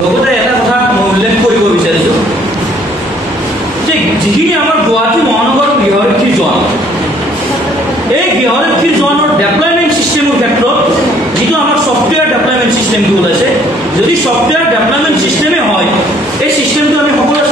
লগতে এটা কথা মই উল্লেখ কৰিব বিচাৰিছোঁ যে যিখিনি আমাৰ গুৱাহাটী মহানগৰ গৃহৰক্ষী জোৱান এই গৃহৰক্ষী জোৱানৰ ডেপ্লয়মেণ্ট ছিষ্টেমৰ ক্ষেত্ৰত যিটো আমাৰ ছফ্টৱেৰ ডেপ্লয়মেণ্ট ছিষ্টেমটো ওলাইছে যদি ছফ্টৱেৰ ডেপ্লয়মেণ্ট ছিষ্টেমে হয় এই ছিষ্টেমটো আমি সকলোৱে